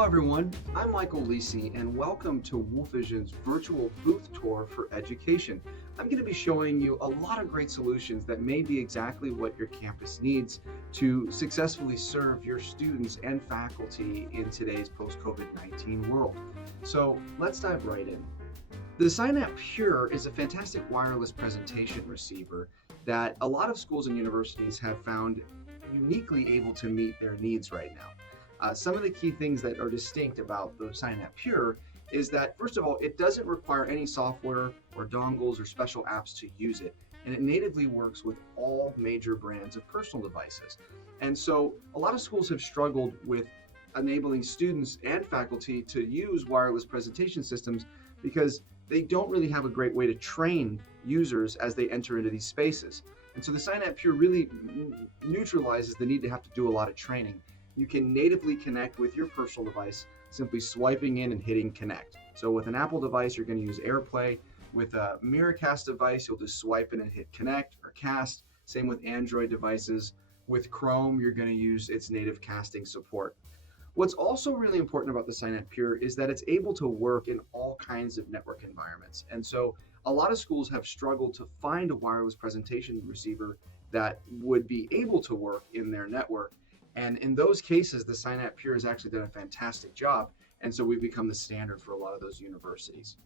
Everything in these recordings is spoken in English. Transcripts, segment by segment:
Hello everyone, I'm Michael Lisi and welcome to WolfVision's virtual booth tour for education. I'm going to be showing you a lot of great solutions that may be exactly what your campus needs to successfully serve your students and faculty in today's post-COVID-19 world. So let's dive right in. The Synapse Pure is a fantastic wireless presentation receiver that a lot of schools and universities have found uniquely able to meet their needs right now. Some of the key things that are distinct about the Synapse Pure is that, first of all, it doesn't require any software or dongles or special apps to use it, and it natively works with all major brands of personal devices. And so a lot of schools have struggled with enabling students and faculty to use wireless presentation systems because they don't really have a great way to train users as they enter into these spaces. And so the Synapse Pure really neutralizes the need to have to do a lot of training. You can natively connect with your personal device, simply swiping in and hitting connect. So with an Apple device, you're going to use AirPlay. With a Miracast device, you'll just swipe in and hit connect or cast. Same with Android devices. With Chrome, you're going to use its native casting support. What's also really important about the Synapse Pure is that it's able to work in all kinds of network environments. And so a lot of schools have struggled to find a wireless presentation receiver that would be able to work in their network. And in those cases, the Synapse Pure has actually done a fantastic job. And so we've become the standard for a lot of those universities.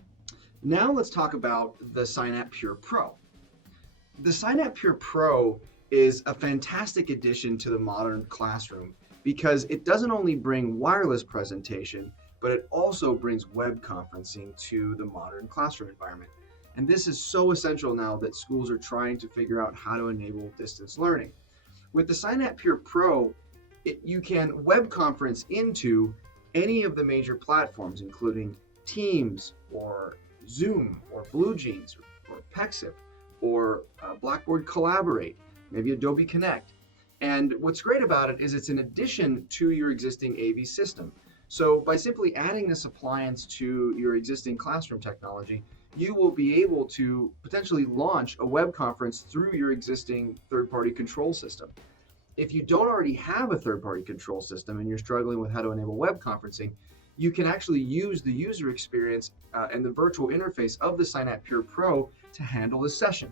Now let's talk about the Synapse Pure Pro. The Synapse Pure Pro is a fantastic addition to the modern classroom because it doesn't only bring wireless presentation, but it also brings web conferencing to the modern classroom environment. And this is so essential now that schools are trying to figure out how to enable distance learning. With the Synapse Pure Pro, you can web conference into any of the major platforms, including Teams or Zoom or BlueJeans or Pexip or Blackboard Collaborate, maybe Adobe Connect. And what's great about it is it's an addition to your existing AV system. So by simply adding this appliance to your existing classroom technology, you will be able to potentially launch a web conference through your existing third-party control system. If you don't already have a third-party control system and you're struggling with how to enable web conferencing, you can actually use the user experience and the virtual interface of the Synapse Pure Pro to handle this session.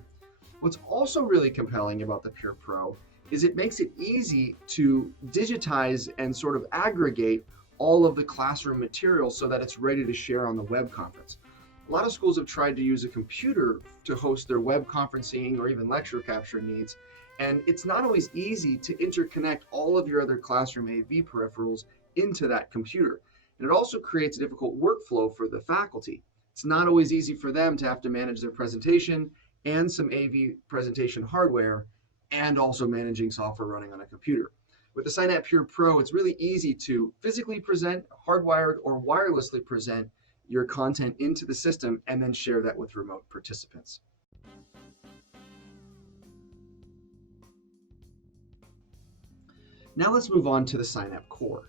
What's also really compelling about the Pure Pro is it makes it easy to digitize and sort of aggregate all of the classroom material so that it's ready to share on the web conference. A lot of schools have tried to use a computer to host their web conferencing or even lecture capture needs, and it's not always easy to interconnect all of your other classroom AV peripherals into that computer. And it also creates a difficult workflow for the faculty. It's not always easy for them to have to manage their presentation and some AV presentation hardware and also managing software running on a computer. With the Synapse Pure Pro, it's really easy to physically present, hardwired, or wirelessly present your content into the system and then share that with remote participants. Now let's move on to the Synapse Core.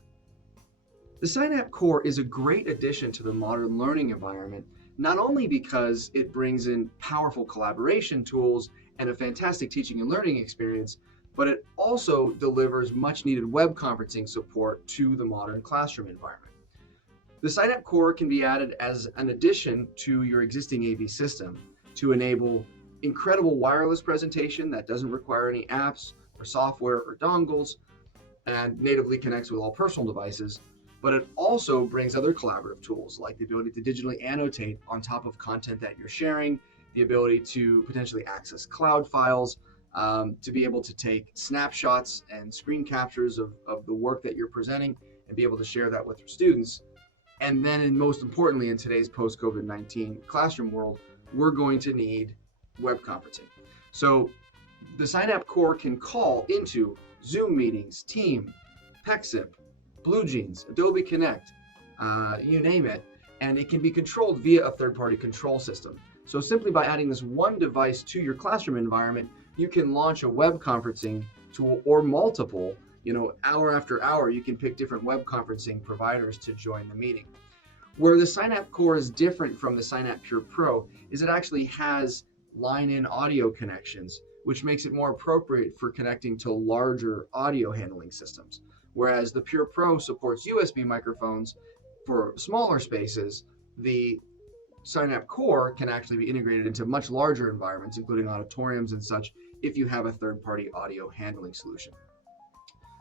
The Synapse Core is a great addition to the modern learning environment, not only because it brings in powerful collaboration tools and a fantastic teaching and learning experience, but it also delivers much needed web conferencing support to the modern classroom environment. The Synapse Core can be added as an addition to your existing AV system to enable incredible wireless presentation that doesn't require any apps or software or dongles and natively connects with all personal devices, but it also brings other collaborative tools like the ability to digitally annotate on top of content that you're sharing, the ability to potentially access cloud files, to be able to take snapshots and screen captures of the work that you're presenting and be able to share that with your students. And then, and most importantly, in today's post-COVID-19 classroom world, we're going to need web conferencing. So the Synapse Core can call into Zoom meetings, Team, Pexip, BlueJeans, Adobe Connect, you name it, and it can be controlled via a third-party control system. So simply by adding this one device to your classroom environment, you can launch a web conferencing tool or multiple, hour after hour, you can pick different web conferencing providers to join the meeting. Where the Synapse Core is different from the Synapse Pure Pro is it actually has line-in audio connections which makes it more appropriate for connecting to larger audio handling systems. Whereas the Pure Pro supports USB microphones for smaller spaces, the Synapse Core can actually be integrated into much larger environments, including auditoriums and such, if you have a third-party audio handling solution.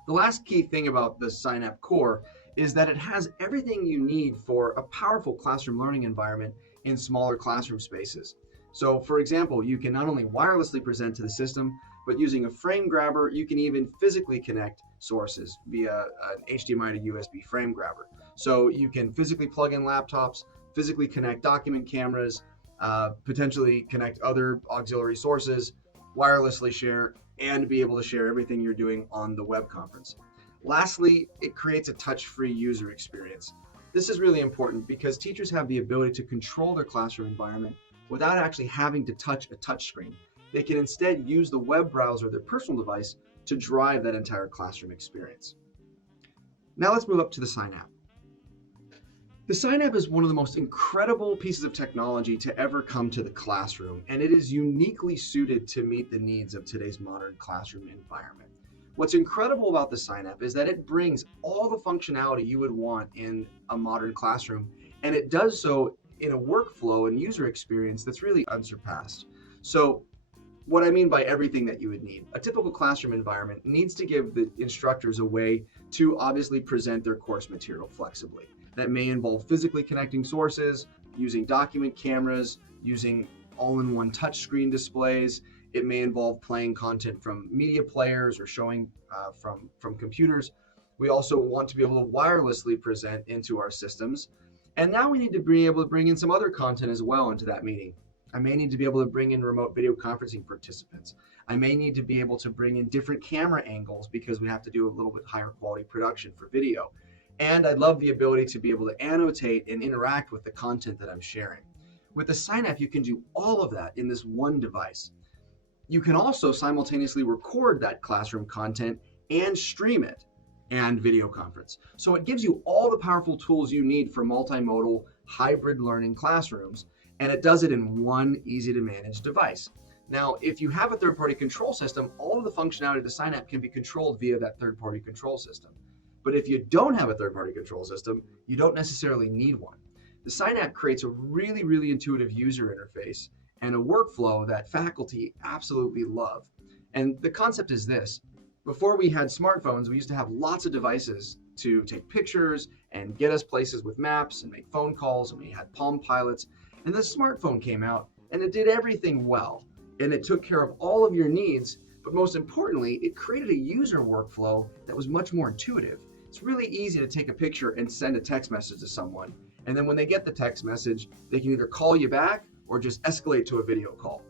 The last key thing about the Synapse Core is that it has everything you need for a powerful classroom learning environment in smaller classroom spaces. So, for example, you can not only wirelessly present to the system, but using a frame grabber, you can even physically connect sources via an HDMI to USB frame grabber. So you can physically plug in laptops, physically connect document cameras, potentially connect other auxiliary sources, wirelessly share, and be able to share everything you're doing on the web conference. Lastly, it creates a touch-free user experience. This is really important because teachers have the ability to control their classroom environment without actually having to touch a touchscreen. They can instead use the web browser, their personal device, to drive that entire classroom experience. Now let's move up to the Synapse. The Synapse is one of the most incredible pieces of technology to ever come to the classroom, and it is uniquely suited to meet the needs of today's modern classroom environment. What's incredible about the Synapse is that it brings all the functionality you would want in a modern classroom, and it does so in a workflow and user experience that's really unsurpassed. So what I mean by everything that you would need, a typical classroom environment needs to give the instructors a way to obviously present their course material flexibly. That may involve physically connecting sources, using document cameras, using all-in-one touchscreen displays. It may involve playing content from media players or showing from computers. We also want to be able to wirelessly present into our systems. And now we need to be able to bring in some other content as well into that meeting. I may need to be able to bring in remote video conferencing participants. I may need to be able to bring in different camera angles because we have to do a little bit higher quality production for video. And I'd love the ability to be able to annotate and interact with the content that I'm sharing. With the Synapse, you can do all of that in this one device. You can also simultaneously record that classroom content and stream it and video conference. So it gives you all the powerful tools you need for multimodal hybrid learning classrooms, and it does it in one easy to manage device. Now, if you have a third-party control system, all of the functionality of the Synapse can be controlled via that third-party control system. But if you don't have a third-party control system, you don't necessarily need one. The Synapse creates a really, really intuitive user interface and a workflow that faculty absolutely love. And the concept is this: before we had smartphones, we used to have lots of devices to take pictures and get us places with maps and make phone calls, and we had Palm Pilots. And the smartphone came out and it did everything well. And it took care of all of your needs, but most importantly, it created a user workflow that was much more intuitive. It's really easy to take a picture and send a text message to someone. And then when they get the text message, they can either call you back or just escalate to a video call.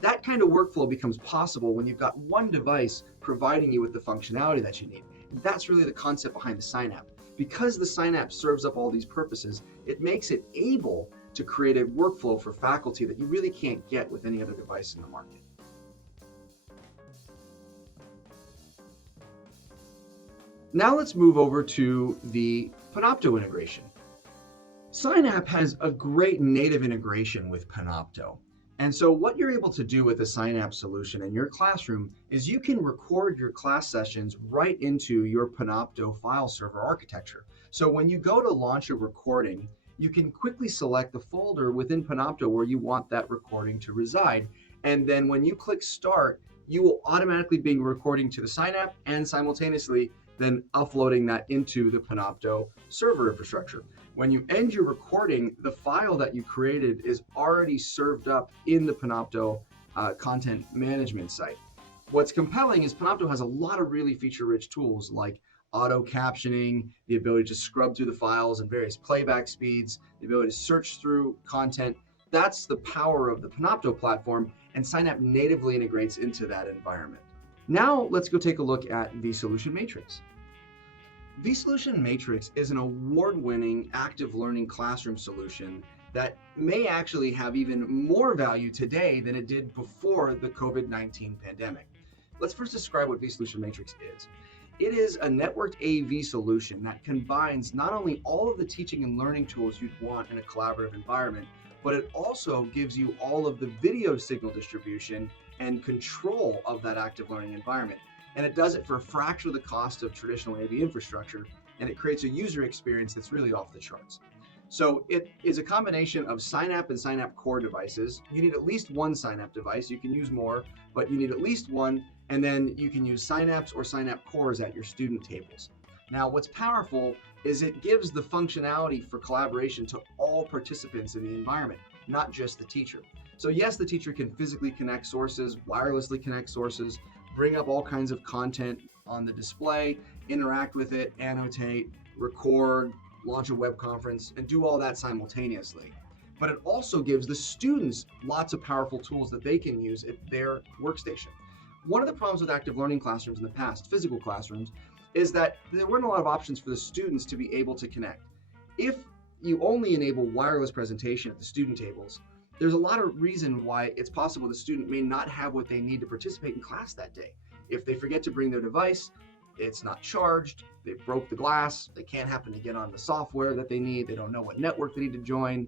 That kind of workflow becomes possible when you've got one device providing you with the functionality that you need. And that's really the concept behind the Synapse. Because the Synapse serves up all these purposes, it makes it able to create a workflow for faculty that you really can't get with any other device in the market. Now let's move over to the Panopto integration. Synapse has a great native integration with Panopto. And so what you're able to do with the Synapse solution in your classroom is you can record your class sessions right into your Panopto file server architecture. So when you go to launch a recording, you can quickly select the folder within Panopto where you want that recording to reside. And then when you click start, you will automatically be recording to the Synapse and simultaneously then uploading that into the Panopto server infrastructure. When you end your recording, the file that you created is already served up in the Panopto content management site. What's compelling is Panopto has a lot of really feature-rich tools like auto captioning, the ability to scrub through the files and various playback speeds, the ability to search through content. That's the power of the Panopto platform, and Synapse natively integrates into that environment. Now let's go take a look at vSolution Matrix. vSolution Matrix is an award-winning active learning classroom solution that may actually have even more value today than it did before the COVID-19 pandemic. Let's first describe what vSolution Matrix is. It is a networked AV solution that combines not only all of the teaching and learning tools you'd want in a collaborative environment, but it also gives you all of the video signal distribution and control of that active learning environment. And it does it for a fraction of the cost of traditional AV infrastructure, and it creates a user experience that's really off the charts. So it is a combination of Synapse and Synapse Core devices. You need at least one Synapse device. You can use more, but you need at least one, and then you can use Synapse or Synapse Cores at your student tables. Now, what's powerful is it gives the functionality for collaboration to all participants in the environment, not just the teacher. So yes, the teacher can physically connect sources, wirelessly connect sources, bring up all kinds of content on the display, interact with it, annotate, record, launch a web conference, and do all that simultaneously. But it also gives the students lots of powerful tools that they can use at their workstation. One of the problems with active learning classrooms in the past, physical classrooms, is that there weren't a lot of options for the students to be able to connect. If you only enable wireless presentation at the student tables, there's a lot of reason why it's possible the student may not have what they need to participate in class that day. If they forget to bring their device, it's not charged, they broke the glass, they can't happen to get on the software that they need, they don't know what network they need to join,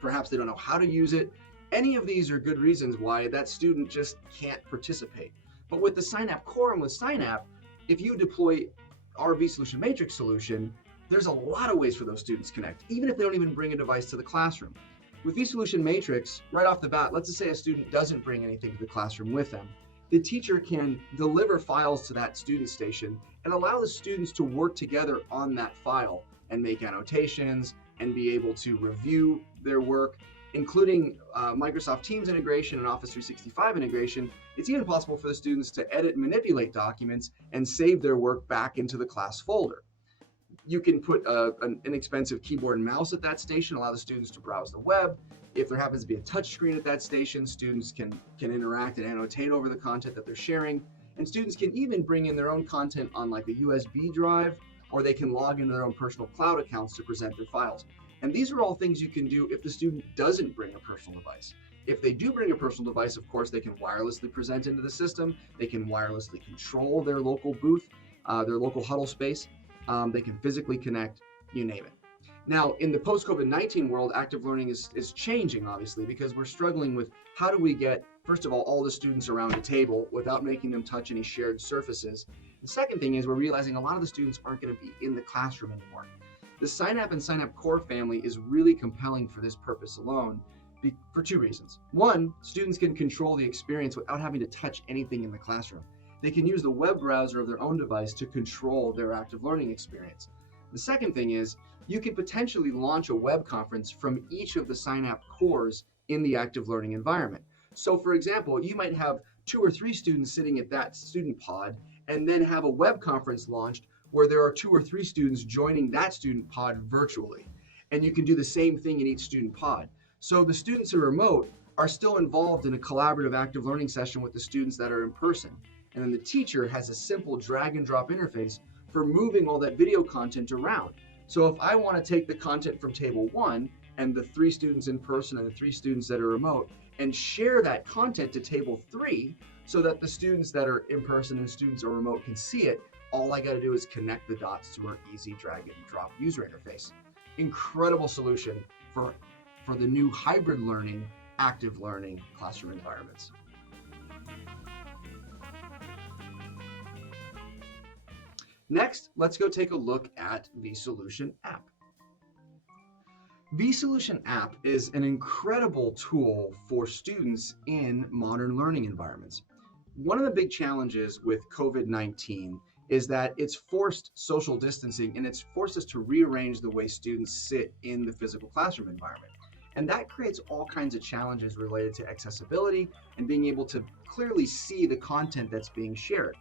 perhaps they don't know how to use it. Any of these are good reasons why that student just can't participate. But with the Synapse Core and with Synapse, if you deploy our vSolution Matrix solution, there's a lot of ways for those students to connect, even if they don't even bring a device to the classroom. With vSolution Matrix, right off the bat, let's just say a student doesn't bring anything to the classroom with them. The teacher can deliver files to that student station and allow the students to work together on that file and make annotations and be able to review their work, including Microsoft Teams integration and Office 365 integration. It's even possible for the students to edit and manipulate documents and save their work back into the class folder. You can put an inexpensive keyboard and mouse at that station, allow the students to browse the web. If there happens to be a touch screen at that station, students can interact and annotate over the content that they're sharing. And students can even bring in their own content on like a USB drive, or they can log into their own personal cloud accounts to present their files. And these are all things you can do if the student doesn't bring a personal device. If they do bring a personal device, of course, they can wirelessly present into the system. They can wirelessly control their local booth, their local huddle space. They can physically connect, you name it. Now, in the post-COVID-19 world, active learning is changing, obviously, because we're struggling with how do we get, first of all the students around a table without making them touch any shared surfaces. The second thing is we're realizing a lot of the students aren't going to be in the classroom anymore. The Synapse and Synapse Core family is really compelling for this purpose alone for two reasons. One, students can control the experience without having to touch anything in the classroom. They can use the web browser of their own device to control their active learning experience. The second thing is you could potentially launch a web conference from each of the Synapse cores in the active learning environment. So for example, you might have 2 or 3 students sitting at that student pod and then have a web conference launched where there are 2 or 3 students joining that student pod virtually. And you can do the same thing in each student pod. So the students who are remote are still involved in a collaborative active learning session with the students that are in person. And then the teacher has a simple drag and drop interface for moving all that video content around. So if I want to take the content from table 1 and the 3 students in person and the 3 students that are remote and share that content to table 3 so that the students that are in person and students are remote can see it, all I got to do is connect the dots to our easy drag and drop user interface. Incredible solution for the new hybrid learning, active learning classroom environments. Next, let's go take a look at vSolution App. vSolution App is an incredible tool for students in modern learning environments. One of the big challenges with COVID-19 is that it's forced social distancing and it's forced us to rearrange the way students sit in the physical classroom environment. And that creates all kinds of challenges related to accessibility and being able to clearly see the content that's being shared.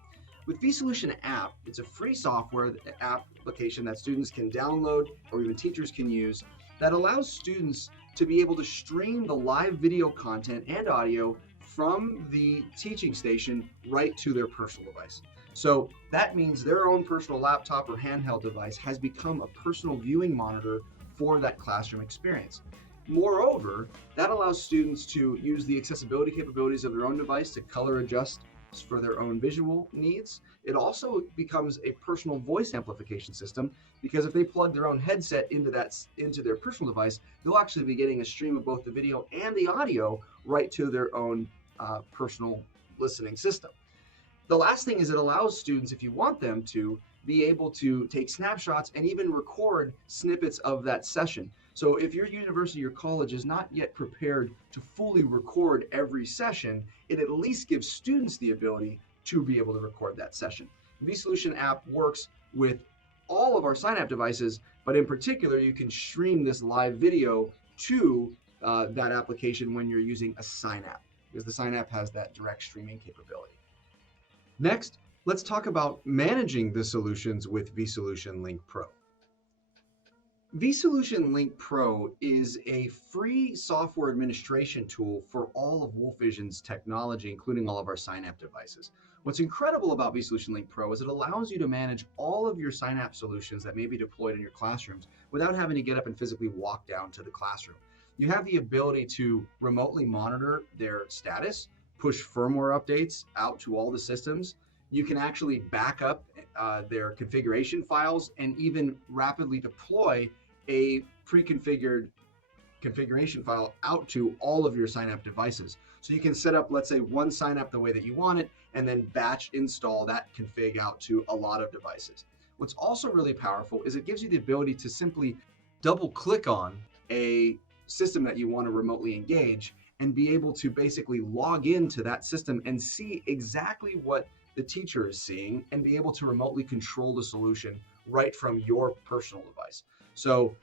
With vSolution App, it's a free software application that students can download or even teachers can use that allows students to be able to stream the live video content and audio from the teaching station right to their personal device. So that means their own personal laptop or handheld device has become a personal viewing monitor for that classroom experience. Moreover, that allows students to use the accessibility capabilities of their own device to color adjust for their own visual needs. It also becomes a personal voice amplification system because if they plug their own headset into their personal device, they'll actually be getting a stream of both the video and the audio right to their own personal listening system. The last thing is it allows students, if you want them to, be able to take snapshots and even record snippets of that session. So if your university or college is not yet prepared to fully record every session, it at least gives students the ability to be able to record that session. The vSolution app works with all of our sign-app devices, but in particular, you can stream this live video to that application when you're using a sign app, because the sign app has that direct streaming capability. Next, let's talk about managing the solutions with vSolution Link Pro. vSolution Link Pro is a free software administration tool for all of WolfVision's technology, including all of our sign-app devices. What's incredible about vSolution Link Pro is it allows you to manage all of your sign-app solutions that may be deployed in your classrooms without having to get up and physically walk down to the classroom. You have the ability to remotely monitor their status, push firmware updates out to all the systems. You can actually back up their configuration files and even rapidly deploy a pre-configured configuration file out to all of your sign-up devices. So you can set up, let's say, one sign-up the way that you want it, and then batch install that config out to a lot of devices. What's also really powerful is it gives you the ability to simply double-click on a system that you want to remotely engage and be able to basically log into that system and see exactly what the teacher is seeing and be able to remotely control the solution right from your personal device. So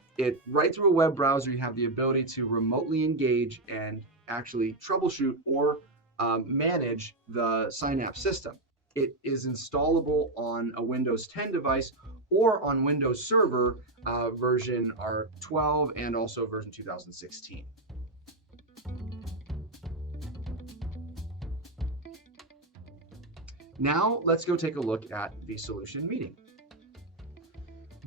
right through a web browser, you have the ability to remotely engage and actually troubleshoot or manage the sign-app system. It is installable on a Windows 10 device or on Windows Server version R12 and also version 2016. Now let's go take a look at vSolution Meeting.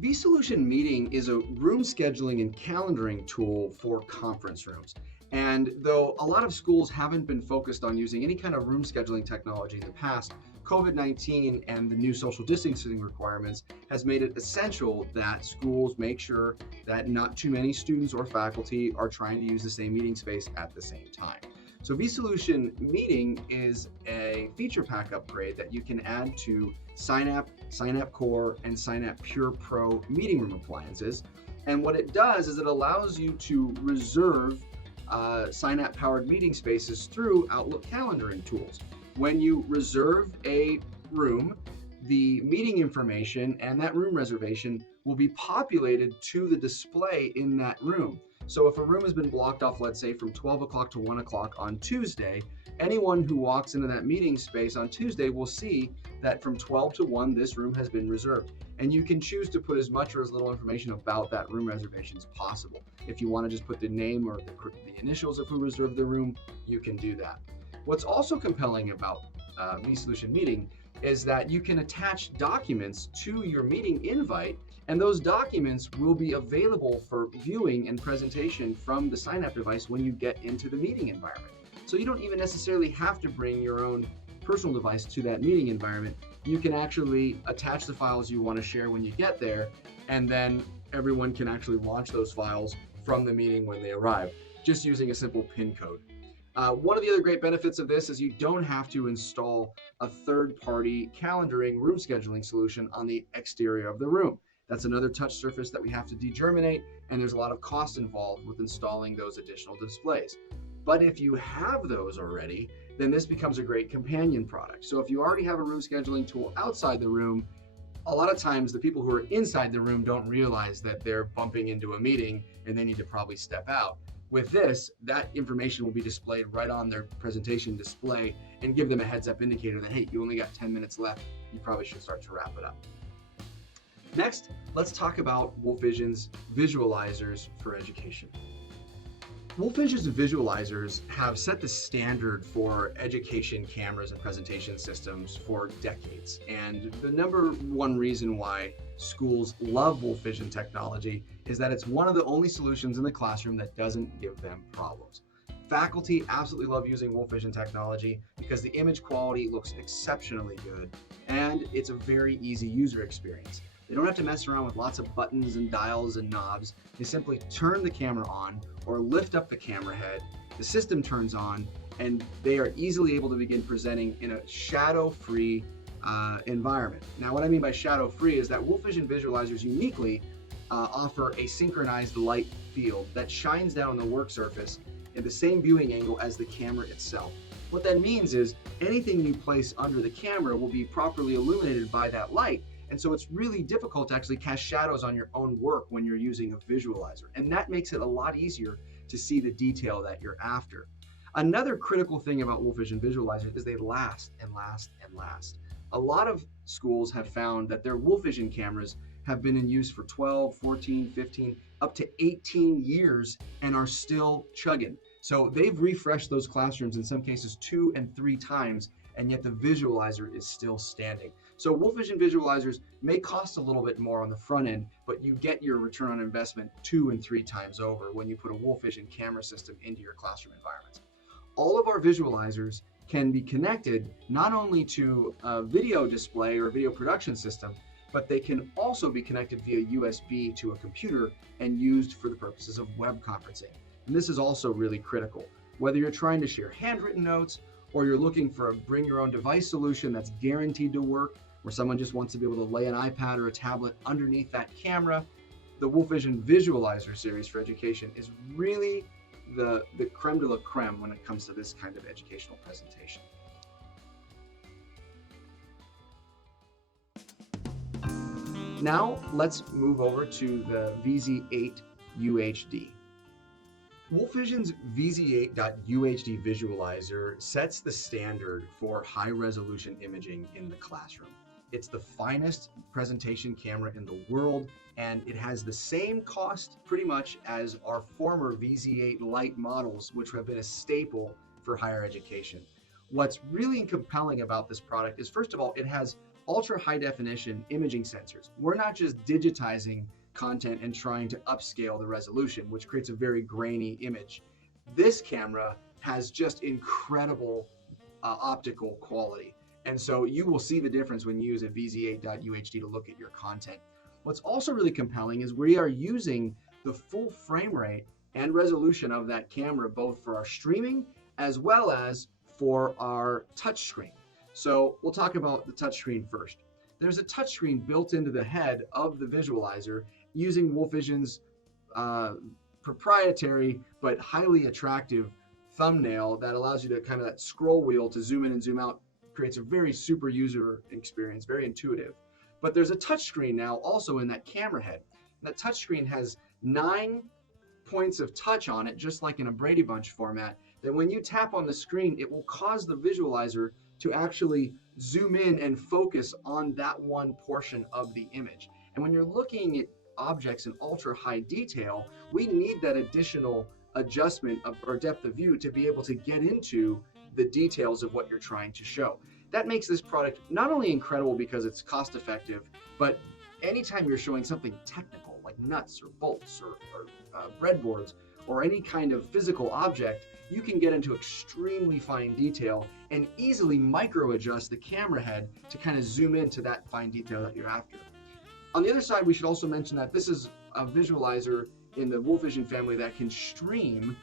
vSolution Meeting is a room scheduling and calendaring tool for conference rooms. And though a lot of schools haven't been focused on using any kind of room scheduling technology in the past, COVID-19 and the new social distancing requirements has made it essential that schools make sure that not too many students or faculty are trying to use the same meeting space at the same time. So vSolution Meeting is a feature pack upgrade that you can add to Sign-App, Sign-App Core, and Sign-App Pure Pro meeting room appliances. And what it does is it allows you to reserve Sign-App powered meeting spaces through Outlook calendaring tools. When you reserve a room, the meeting information and that room reservation will be populated to the display in that room. So if a room has been blocked off, let's say from 12 o'clock to 1 o'clock on Tuesday, anyone who walks into that meeting space on Tuesday will see that from 12 to 1, this room has been reserved. And you can choose to put as much or as little information about that room reservation as possible. If you want to just put the name or the initials of who reserved the room, you can do that. What's also compelling about vSolution Meeting is that you can attach documents to your meeting invite, and those documents will be available for viewing and presentation from the sign-up device when you get into the meeting environment. So you don't even necessarily have to bring your own personal device to that meeting environment. You can actually attach the files you want to share when you get there, and then everyone can actually launch those files from the meeting when they arrive, just using a simple PIN code. One of the other great benefits of this is you don't have to install a third-party calendaring room scheduling solution on the exterior of the room. That's another touch surface that we have to degerminate, and there's a lot of cost involved with installing those additional displays. But if you have those already, then this becomes a great companion product. So if you already have a room scheduling tool outside the room, a lot of times the people who are inside the room don't realize that they're bumping into a meeting and they need to probably step out. With this, that information will be displayed right on their presentation display and give them a heads up indicator that, hey, you only got 10 minutes left. You probably should start to wrap it up. Next, let's talk about WolfVision's visualizers for education. WolfVision's visualizers have set the standard for education cameras and presentation systems for decades. And the number one reason why schools love WolfVision technology is that it's one of the only solutions in the classroom that doesn't give them problems. Faculty absolutely love using WolfVision technology because the image quality looks exceptionally good and it's a very easy user experience. They don't have to mess around with lots of buttons and dials and knobs. They simply turn the camera on or lift up the camera head, the system turns on, and they are easily able to begin presenting in a shadow-free environment. Now, what I mean by shadow-free is that WolfVision visualizers uniquely offer a synchronized light field that shines down on the work surface in the same viewing angle as the camera itself. What that means is anything you place under the camera will be properly illuminated by that light, and so it's really difficult to actually cast shadows on your own work when you're using a visualizer, and that makes it a lot easier to see the detail that you're after. Another critical thing about WolfVision visualizers is they last and last and last. A lot of schools have found that their WolfVision cameras have been in use for 12, 14, 15, up to 18 years and are still chugging. So they've refreshed those classrooms in some cases 2 and 3 times, and yet the visualizer is still standing. So WolfVision visualizers may cost a little bit more on the front end, but you get your return on investment 2 and 3 times over when you put a WolfVision camera system into your classroom environment. All of our visualizers can be connected not only to a video display or a video production system, but they can also be connected via USB to a computer and used for the purposes of web conferencing. And this is also really critical. Whether you're trying to share handwritten notes or you're looking for a bring your own device solution that's guaranteed to work, where someone just wants to be able to lay an iPad or a tablet underneath that camera, the WolfVision Visualizer series for education is really the creme de la creme when it comes to this kind of educational presentation. Now let's move over to the VZ8 UHD. WolfVision's VZ8.UHD visualizer sets the standard for high-resolution imaging in the classroom. It's the finest presentation camera in the world, and it has the same cost pretty much as our former VZ8 Lite models, which have been a staple for higher education. What's really compelling about this product is, first of all, it has ultra high definition imaging sensors. We're not just digitizing content and trying to upscale the resolution, which creates a very grainy image. This camera has just incredible optical quality. And so you will see the difference when you use a VZ8.UHD to look at your content. What's also really compelling is we are using the full frame rate and resolution of that camera, both for our streaming as well as for our touchscreen. So we'll talk about the touchscreen first. There's a touchscreen built into the head of the visualizer using WolfVision's proprietary but highly attractive thumbnail that allows you to kind of that scroll wheel to zoom in and zoom out, creates a very super user experience, very intuitive. But there's a touchscreen now also in that camera head. And that touchscreen has 9 points of touch on it, just like in a Brady Bunch format, that when you tap on the screen, it will cause the visualizer to actually zoom in and focus on that one portion of the image. And when you're looking at objects in ultra high detail, we need that additional adjustment of, or depth of view to be able to get into the details of what you're trying to show. That makes this product not only incredible because it's cost effective, but anytime you're showing something technical like nuts or bolts or breadboards or any kind of physical object, you can get into extremely fine detail and easily micro adjust the camera head to kind of zoom into that fine detail that you're after. On the other side, we should also mention that this is a visualizer in the WolfVision family that can stream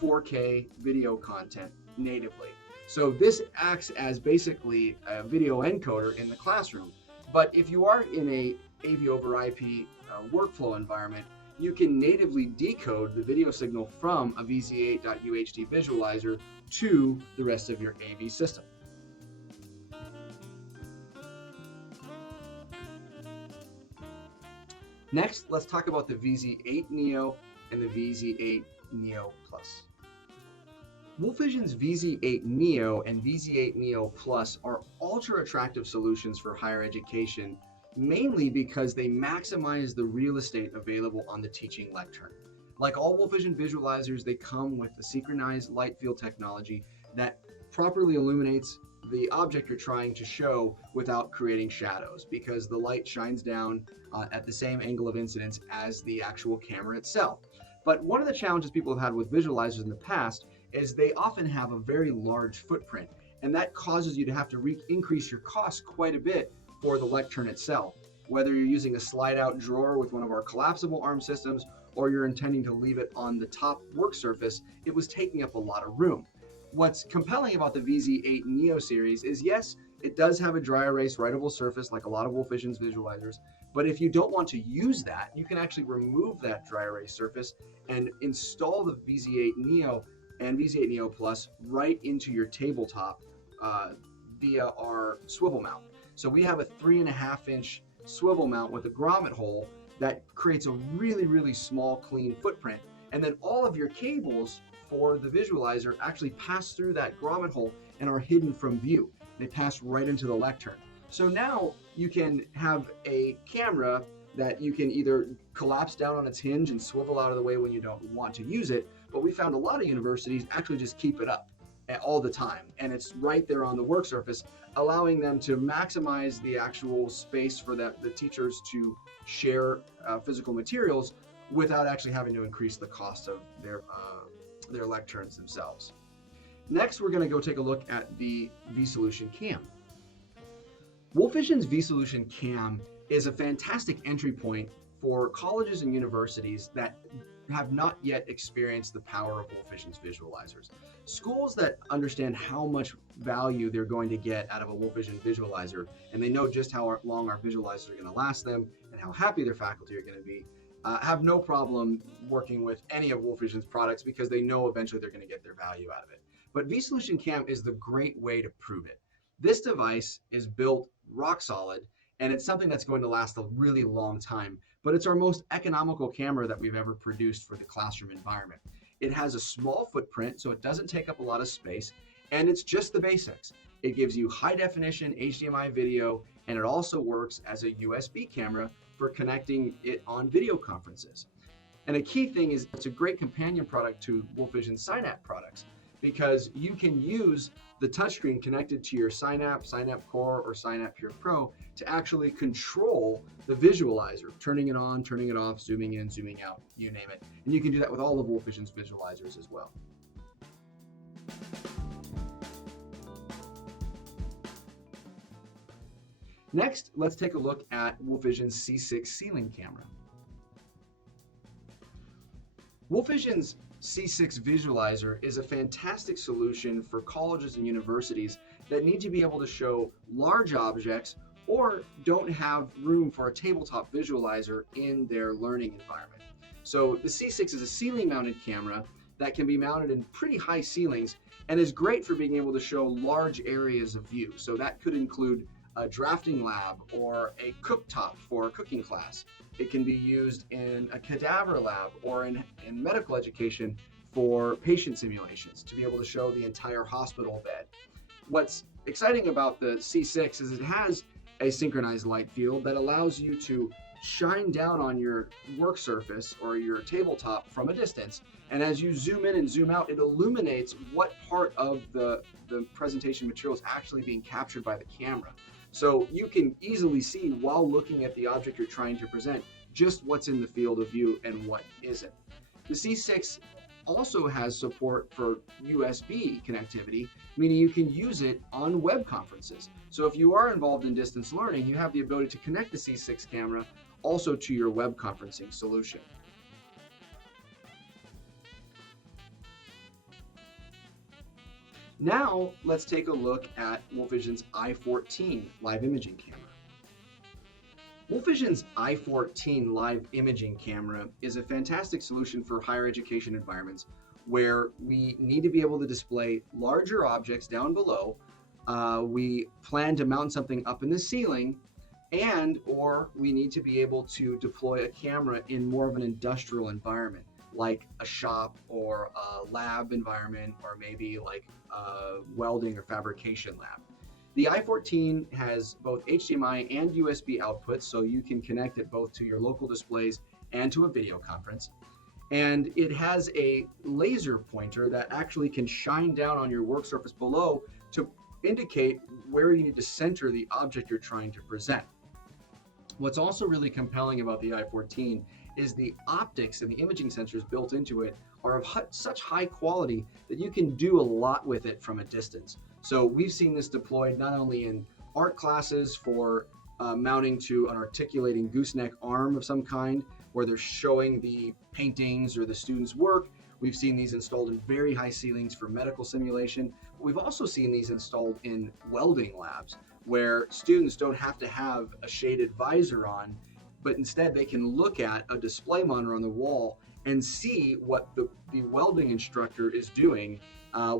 4K video content natively. So this acts as basically a video encoder in the classroom. But if you are in a AV over IP workflow environment, you can natively decode the video signal from a VZ8.UHD visualizer to the rest of your AV system. Next, let's talk about the VZ8 Neo and the VZ8 Neo Plus. WolfVision's VZ8 Neo and VZ8 Neo Plus are ultra attractive solutions for higher education, mainly because they maximize the real estate available on the teaching lectern. Like all WolfVision visualizers, they come with the synchronized light field technology that properly illuminates the object you're trying to show without creating shadows, because the light shines down at the same angle of incidence as the actual camera itself. But one of the challenges people have had with visualizers in the past is they often have a very large footprint, and that causes you to have to increase your costs quite a bit for the lectern itself. Whether you're using a slide out drawer with one of our collapsible arm systems, or you're intending to leave it on the top work surface, it was taking up a lot of room. What's compelling about the VZ8 Neo series is, yes, it does have a dry erase writable surface like a lot of WolfVision's visualizers, but if you don't want to use that, you can actually remove that dry erase surface and install the VZ8 Neo and VZ8 Neo Plus right into your tabletop via our swivel mount. So we have a 3.5-inch swivel mount with a grommet hole that creates a really, really small, clean footprint. And then all of your cables for the visualizer actually pass through that grommet hole and are hidden from view. They pass right into the lectern. So now you can have a camera that you can either collapse down on its hinge and swivel out of the way when you don't want to use it, but we found a lot of universities actually just keep it up all the time, and it's right there on the work surface, allowing them to maximize the actual space for the teachers to share physical materials without actually having to increase the cost of their lecterns themselves. Next, we're going to go take a look at the V-Solution Cam. WolfVision's V-Solution Cam is a fantastic entry point for colleges and universities that have not yet experienced the power of WolfVision's visualizers. Schools that understand how much value they're going to get out of a WolfVision visualizer, and they know just how long our visualizers are going to last them and how happy their faculty are going to be, have no problem working with any of WolfVision's products because they know eventually they're going to get their value out of it. But V-Solution Cam is the great way to prove it. This device is built rock solid, and it's something that's going to last a really long time, but it's our most economical camera that we've ever produced for the classroom environment. It has a small footprint, so it doesn't take up a lot of space, and it's just the basics. It gives you high definition HDMI video, and it also works as a USB camera for connecting it on video conferences. And a key thing is it's a great companion product to WolfVision Synapse products, because you can use the touchscreen connected to your Synapse Core, or Synapse Pure Pro to actually control the visualizer, turning it on, turning it off, zooming in, zooming out, you name it. And you can do that with all of WolfVision's visualizers as well. Next, let's take a look at WolfVision's C6 ceiling camera. WolfVision's C6 visualizer is a fantastic solution for colleges and universities that need to be able to show large objects or don't have room for a tabletop visualizer in their learning environment. So the C6 is a ceiling mounted camera that can be mounted in pretty high ceilings and is great for being able to show large areas of view. So that could include a drafting lab or a cooktop for a cooking class. It can be used in a cadaver lab or in medical education for patient simulations to be able to show the entire hospital bed. What's exciting about the C6 is it has a synchronized light field that allows you to shine down on your work surface or your tabletop from a distance. And as you zoom in and zoom out, it illuminates what part of the presentation material is actually being captured by the camera. So you can easily see while looking at the object you're trying to present just what's in the field of view and what isn't. The C6 also has support for USB connectivity, meaning you can use it on web conferences. So if you are involved in distance learning, you have the ability to connect the C6 camera also to your web conferencing solution. Now, let's take a look at WolfVision's i14 live imaging camera. WolfVision's i14 live imaging camera is a fantastic solution for higher education environments where we need to be able to display larger objects down below. We plan to mount something up in the ceiling, or we need to be able to deploy a camera in more of an industrial environment, like a shop or a lab environment, or maybe like a welding or fabrication lab. The i14 has both HDMI and USB outputs, so you can connect it both to your local displays and to a video conference. And it has a laser pointer that actually can shine down on your work surface below to indicate where you need to center the object you're trying to present. What's also really compelling about the i14 is the optics and the imaging sensors built into it are of such high quality that you can do a lot with it from a distance. So we've seen this deployed not only in art classes for mounting to an articulating gooseneck arm of some kind, where they're showing the paintings or the students' work, We've seen these installed in very high ceilings for medical simulation. We've also seen these installed in welding labs where students don't have to have a shaded visor on, but instead they can look at a display monitor on the wall and see what the welding instructor is doing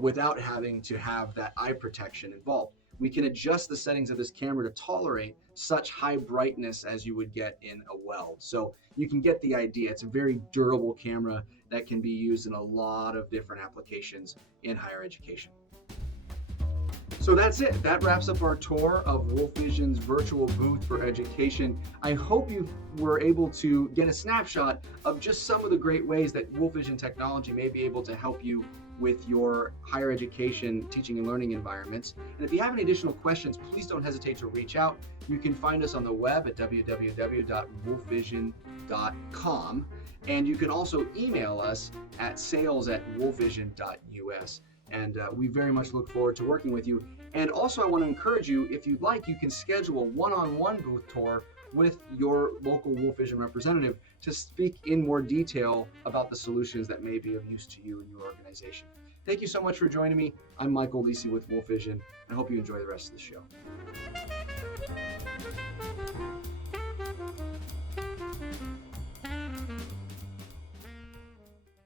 without having to have that eye protection involved. We can adjust the settings of this camera to tolerate such high brightness as you would get in a weld. So you can get the idea. It's a very durable camera that can be used in a lot of different applications in higher education. So that's it. That wraps up our tour of WolfVision's virtual booth for education. I hope you were able to get a snapshot of just some of the great ways that WolfVision technology may be able to help you with your higher education teaching and learning environments. And if you have any additional questions, please don't hesitate to reach out. You can find us on the web at www.wolfvision.com. And you can also email us at sales@wolfvision.us. And we very much look forward to working with you. And also I want to encourage you, if you'd like, you can schedule a one-on-one booth tour with your local WolfVision representative to speak in more detail about the solutions that may be of use to you and your organization. Thank you so much for joining me. I'm Michael Lisi with WolfVision. I hope you enjoy the rest of the show.